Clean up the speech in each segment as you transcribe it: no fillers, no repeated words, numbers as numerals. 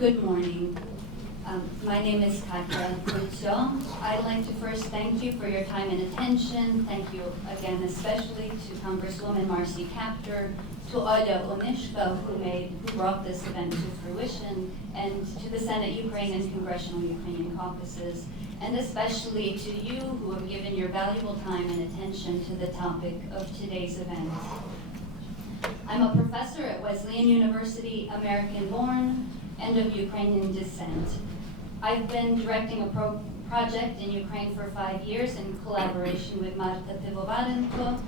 Good morning. My name is Katja Kolcio. I'd like to first thank you for your time and attention. Thank you again especially to Congresswoman Marcy Kaptur, to Olia Onyshko, who brought this event to fruition, and to the Senate Ukraine and Congressional Ukrainian caucuses, and especially to you who have given your valuable time and attention to the topic of today's event. I'm a professor at Wesleyan University, American-born, and of Ukrainian descent. I've been directing a project in Ukraine for 5 years in collaboration with Marta Pivovarenko,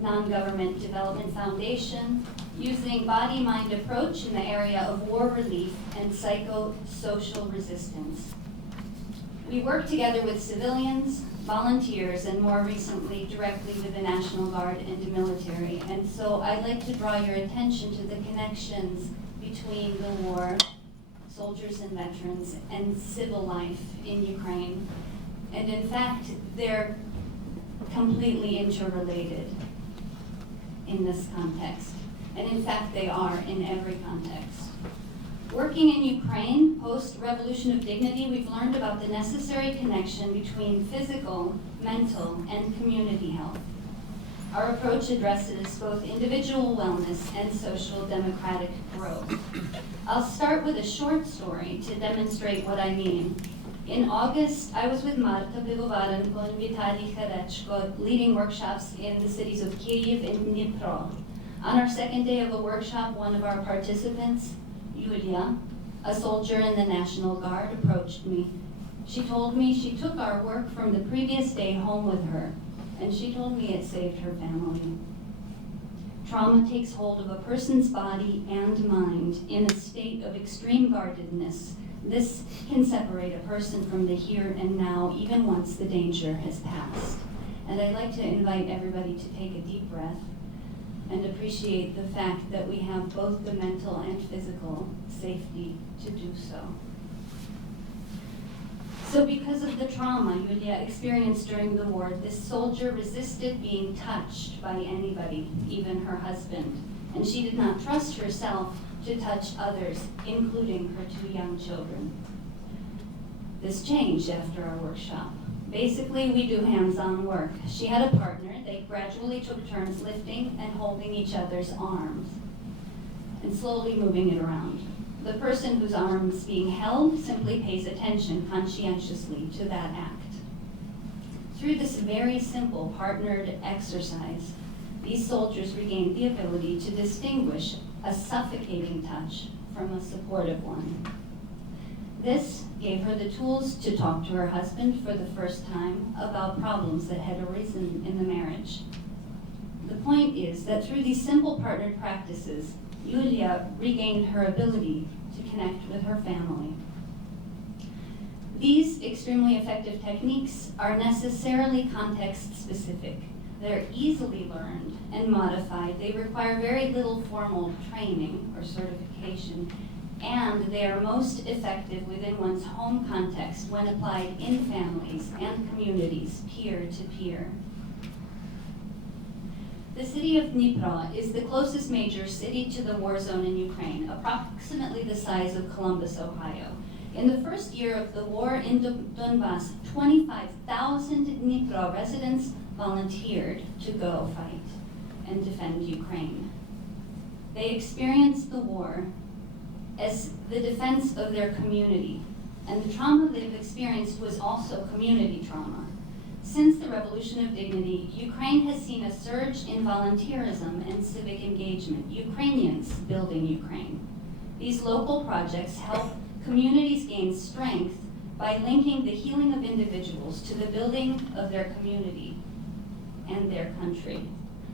Non-Government Development Foundation, using body-mind approach in the area of war relief and psychosocial resistance. We work together with civilians, volunteers, and more recently directly with the National Guard and the military. And so I'd like to draw your attention to the connections between the war, soldiers and veterans, and civil life in Ukraine. And in fact, they're completely interrelated in this context. And in fact, they are in every context. Working in Ukraine, post-Revolution of Dignity, we've learned about the necessary connection between physical, mental, and community health. Our approach addresses both individual wellness and social democratic growth. I'll start with a short story to demonstrate what I mean. In August, I was with Marta Pivovarenko and Vitaly Kherechko leading workshops in the cities of Kyiv and Dnipro. On our second day of a workshop, one of our participants, Olia, a soldier in the National Guard, approached me. She told me she took our work from the previous day home with her, and she told me it saved her family. Trauma takes hold of a person's body and mind in a state of extreme guardedness. This can separate a person from the here and now, even once the danger has passed. And I'd like to invite everybody to take a deep breath and appreciate the fact that we have both the mental and physical safety to do so. So because of the trauma Olia experienced during the war, this soldier resisted being touched by anybody, even her husband. And she did not trust herself to touch others, including her 2 young children. This changed after our workshop. Basically, we do hands-on work. She had a partner. They gradually took turns lifting and holding each other's arms and slowly moving it around. The person whose arm is being held simply pays attention conscientiously to that act. Through this very simple partnered exercise, these soldiers regained the ability to distinguish a suffocating touch from a supportive one. This gave her the tools to talk to her husband for the first time about problems that had arisen in the marriage. The point is that through these simple partnered practices, Olia regained her ability to connect with her family. These extremely effective techniques are necessarily context-specific. They're easily learned and modified. They require very little formal training or certification, and they are most effective within one's home context when applied in families and communities, peer to peer. The city of Dnipro is the closest major city to the war zone in Ukraine, approximately the size of Columbus, Ohio. In the first year of the war in Donbass, 25,000 Dnipro residents volunteered to go fight and defend Ukraine. They experienced the war as the defense of their community, and the trauma they've experienced was also community trauma. Since the Revolution of Dignity, Ukraine has seen a surge in volunteerism and civic engagement, Ukrainians building Ukraine. These local projects help communities gain strength by linking the healing of individuals to the building of their community and their country.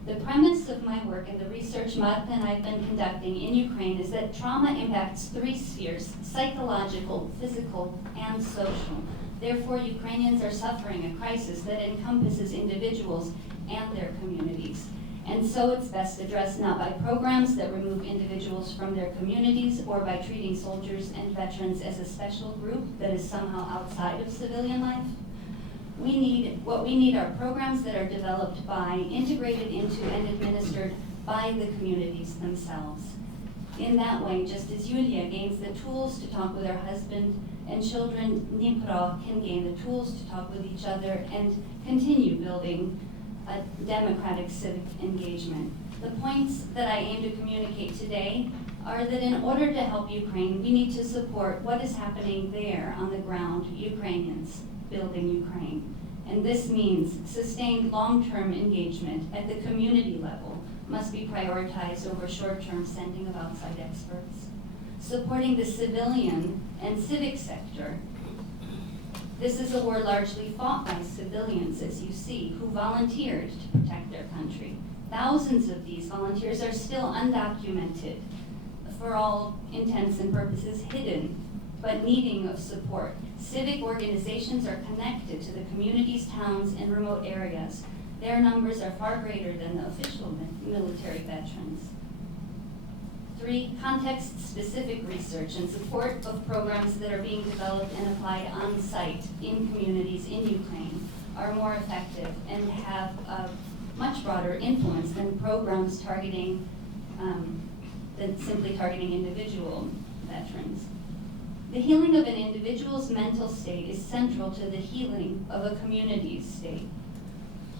The premise of my work and the research Marta and I have been conducting in Ukraine is that trauma impacts 3 spheres: psychological, physical, and social. Therefore, Ukrainians are suffering a crisis that encompasses individuals and their communities. And so it's best addressed not by programs that remove individuals from their communities or by treating soldiers and veterans as a special group that is somehow outside of civilian life. What we need are programs that are developed by, integrated into, and administered by the communities themselves. In that way, just as Yulia gains the tools to talk with her husband and children, Dnipro can gain the tools to talk with each other and continue building a democratic civic engagement. The points that I aim to communicate today are that in order to help Ukraine, we need to support what is happening there on the ground, Ukrainians building Ukraine. And this means sustained long-term engagement at the community level must be prioritized over short-term sending of outside experts. Supporting the civilian and civic sector. This is a war largely fought by civilians, as you see, who volunteered to protect their country. Thousands of these volunteers are still undocumented, for all intents and purposes hidden, but needing of support. Civic organizations are connected to the communities, towns, and remote areas. Their numbers are far greater than the official military veterans. 3, context-specific research and support of programs that are being developed and applied on-site in communities in Ukraine are more effective and have a much broader influence than programs targeting, than simply targeting individual veterans. The healing of an individual's mental state is central to the healing of a community's state.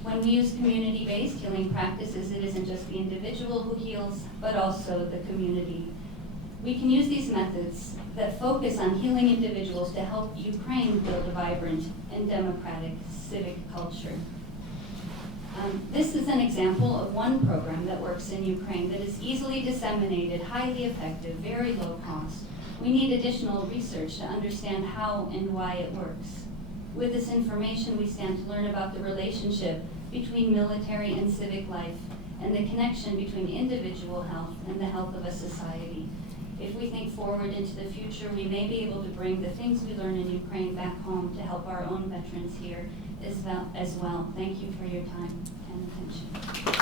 When we use community-based healing practices, it isn't just the individual who heals, but also the community. We can use these methods that focus on healing individuals to help Ukraine build a vibrant and democratic civic culture. This is an example of one program that works in Ukraine that is easily disseminated, highly effective, very low cost. We need additional research to understand how and why it works. With this information, we stand to learn about the relationship between military and civic life and the connection between individual health and the health of a society. If we think forward into the future, we may be able to bring the things we learn in Ukraine back home to help our own veterans here as well. Thank you for your time and attention.